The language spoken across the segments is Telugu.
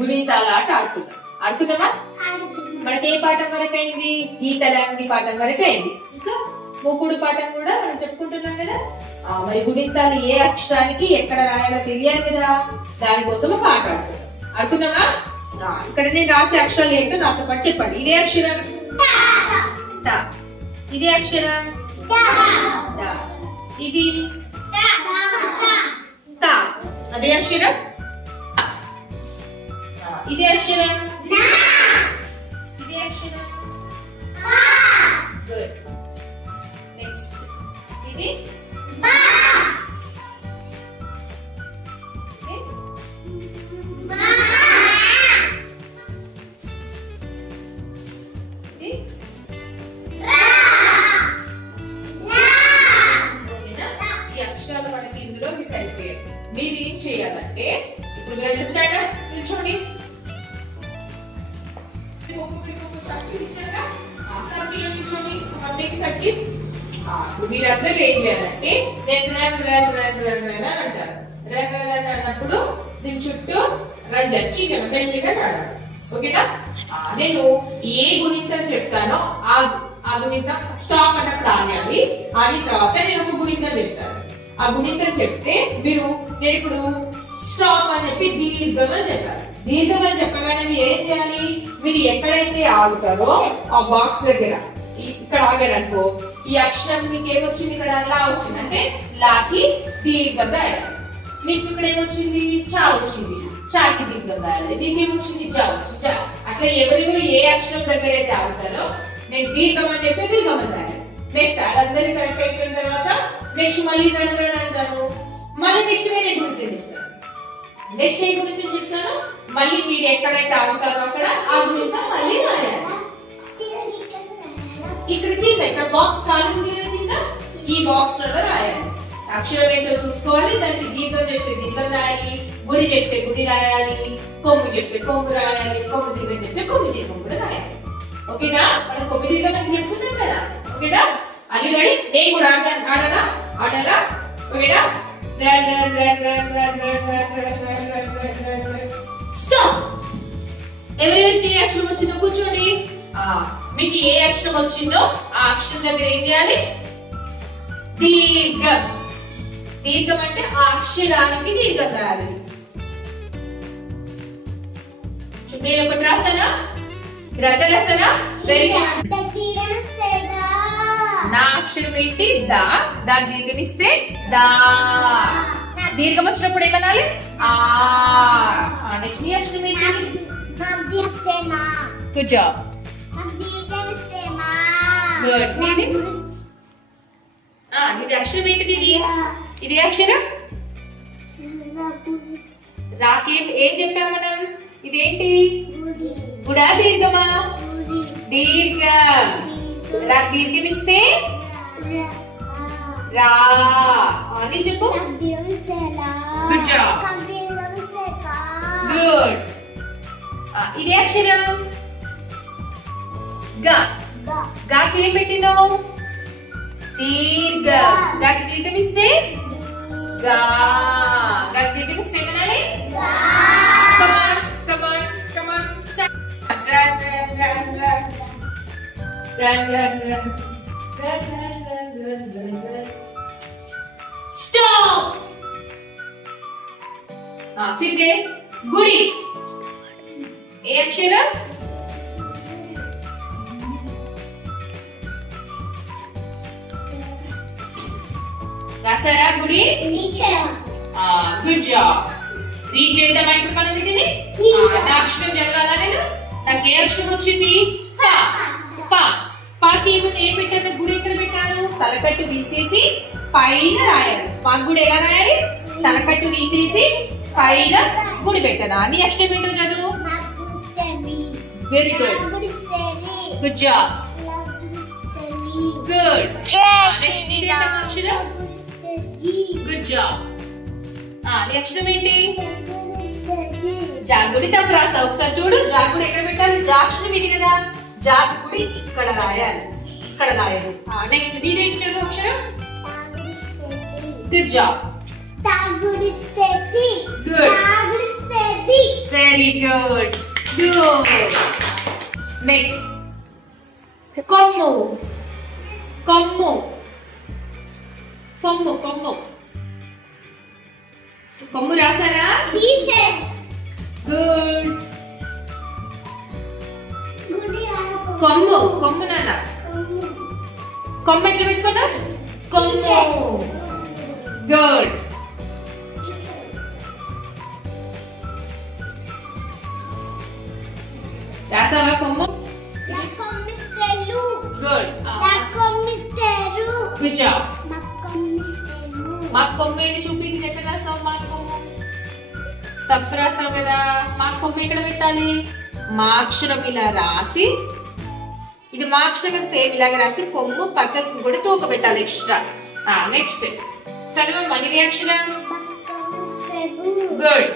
గుణింతాల ఆట ఆడుకుందాం. ఆడుకుందామా? మనకి ఏ పాఠం వరకు అయింది? గీతలాంటి పాఠం వరకు అయింది. ఇంకా మూకుడు పాఠం కూడా మనం చెప్పుకుంటున్నాం కదా. మరి గుణింతాలు ఏ అక్షరానికి ఎక్కడ రాయాలో తెలియాలి కదా, దానికోసం ఒక ఆట ఆడుకుందాం. ఆడుకుందామా? ఇక్కడ నేను రాసే అక్షరాలు ఏంటో నాతో పాటు చెప్పండి. ఇదే అక్షరం ట, ఇదే అక్షరం ద, ఇది త, అదే అక్షరం ఇదే అక్షరం ఇదే అక్షరం. గుడ్. నెక్స్ట్ ఇది మీరు ఏం చేయాలంటే ఇప్పుడు మీరు నిల్చోండి. మీరందరూ ఏం చేయాలంటే అంటారు. అన్నప్పుడు దీని చుట్టూ రంజచ్చి మెల్లిగా నడాలి. ఓకేనా? నేను ఏ గుణింతం చెప్తానో ఆ గుణింతం స్టాప్ అన్నప్పుడు ఆగాలి. ఆగిన తర్వాత నేను ఒక గుణింతం చెప్తాను. ఆ గుణింతం చెప్తే నేను ఇప్పుడు స్టాప్ అని చెప్పి దీర్ఘంగా చెప్పాలి. దీర్ఘంగా చెప్పగానే మీరు ఏం చేయాలి? మీరు ఎక్కడైతే ఆగుతారో ఆ బాక్స్ దగ్గర ఇక్కడ ఆగారనుకో, ఈ అక్షరం మీకు ఏమొచ్చింది? ఇక్కడ లా వచ్చింది అంటే లాకి దీర్ఘం రాయాలి. మీకు ఇక్కడ ఏమొచ్చింది? చా వచ్చింది, చాకి దీర్ఘం రాయాలి. దీనికి ఏమొచ్చింది? జా వచ్చింది, జా. అట్లా ఎవరెవరు ఏ అక్షరం దగ్గర అయితే ఆగుతారో నేను దీర్ఘం అని చెప్పి దీర్ఘం అని రాయాలి. నెక్స్ట్ అదందరి కరెక్ట్ అయిపోయిన తర్వాత నెక్స్ట్ మళ్ళీ అంటాను. మళ్ళీ నెక్స్ట్ వేరే గుణితం చెప్తాను. నెక్స్ట్ ఏ గుణితం చెప్తాను? మళ్ళీ మీరు ఎక్కడైతే ఆగుతారో అక్కడ ఆ గుణితం మళ్ళీ రాయాలి. ఇక్కడ కింద ఇక్కడ బాక్స్ ఖాళీ ఉంది కింద, ఈ బాక్స్ లలో రాయాలి. అక్షరం ఏంటో చూసుకోవాలి. దానికి దీర్ఘం చెప్తే దీర్ఘం రాయాలి, గుడి చెప్తే గుడి రాయాలి, కొమ్ము చెప్తే కొమ్ము రాయాలి, కొమ్ము దీర్ఘం చెప్తే కొమ్ము దీర్ఘం కూడా రాయాలి. ఓకేనా? మనం కొమ్ము దీర్ఘం అని చెప్పుకున్నాం కదా. ఓకేనా? అది రెడీ? నేను కూడా ఆడాలా? ఓకేనా? స్టాప్. ఎవరెవరికి ఏ అక్షరం వచ్చిందో కూర్చోండి. మీకు ఏ అక్షరం వచ్చిందో ఆ అక్షరం దగ్గర ఏం చేయాలి? దీర్ఘం. దీర్ఘం అంటే ఆ అక్షరానికి దీర్ఘం రాయాలి. నేను ఒకటి రాసానా? గ్రద్ద రాసానా? Very good. నా అక్షరం ఏంటి? దా. దాని దీర్ఘం ఇస్తే దా. దీర్ఘం వచ్చినప్పుడు ఏమనాలి? ఆ. నెక్స్ట్ నీ అక్షరం ఏంటి? Good job. గుడ్. నీది? నీది అక్షరం ఏంటిది? ఇది అక్షరం రాకేం ఏం చెప్పాం మనం? ఇదేంటి? గుడా దీర్ఘమా? దీర్ఘం. దీర్ఘం ఇస్తే రా అని చెప్పు. Good job. గుడ్. ఇదే అక్షరం గా. గాకి ఏం పెట్టినావు? దీర్ఘం. గాకి దీర్ఘం ఇస్తే గా. గాకి దీర్ఘం ఇస్తే ఏమనాలి? Stop. Sit there. గుడి. ఏ అక్షరం? రాసారా గుడి? Good job. రీడ్ చేద్దాం ఇప్పుడు మనం దీనిని. నా అక్షరం చదవాలా నేను? నాకు ఏ అక్షరం వచ్చింది? పా. పా. పాకి ఏం పెట్టాను? గుడి ఎక్కడ పెట్టాను? తలకట్టు తీసేసి పైన రాయాలి. పాకి గుడి ఎలా రాయాలి? తలకట్టు తీసేసి పైన గుడి పెట్టదా. నీ అక్షరం ఏంటో చదువు. Very good. Good job. Good. Next నీది అక్షరం? Good job. నీ అక్షరం ఏంటి? జాగుడి తప్పు రాసా. ఒకసారి చూడు. జాగుడి ఎక్కడ పెట్టాలి? జాక్షరం ఇది కదా. జాగుడి ఇక్కడ రాయాలి, ఇక్కడ రాయాలి. నెక్స్ట్ నీదేంటి చదువు అక్షరం? Good job. Good. Very good. Good. Next. Kommu. Kommu. Kommu. Kommu. Kommu rasara? Teacher. Good. Kommu. Kommu nana. Kommu etla pettukona? Kommu. Good. Rasava kommu? Good. Good job. మాకు కొమ్ము ఏది చూపింది ఎక్కడ రాసావు మాకు కొమ్ము తప్పు రాసావు కదా మాకు కొమ్ము ఎక్కడ పెట్టాలి మా అక్షరం ఇలా రాసి ఇది మా అక్షరం కదా సేమ్ ఇలాగ రాసి కొమ్ము పక్కకు కూడా తోక పెట్టాలి ఎక్స్ట్రా నెక్స్ట్ చదవమ్మా ఇది అక్షరం గుడ్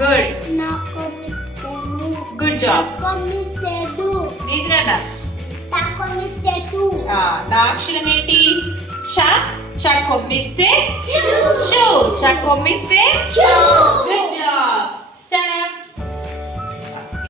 గుడ్ గుడ్ జాబ్ నీద్రనా నా అక్షరం ఏంటి చ కొమ్మిస్తే చూ చ కొమ్మిస్తే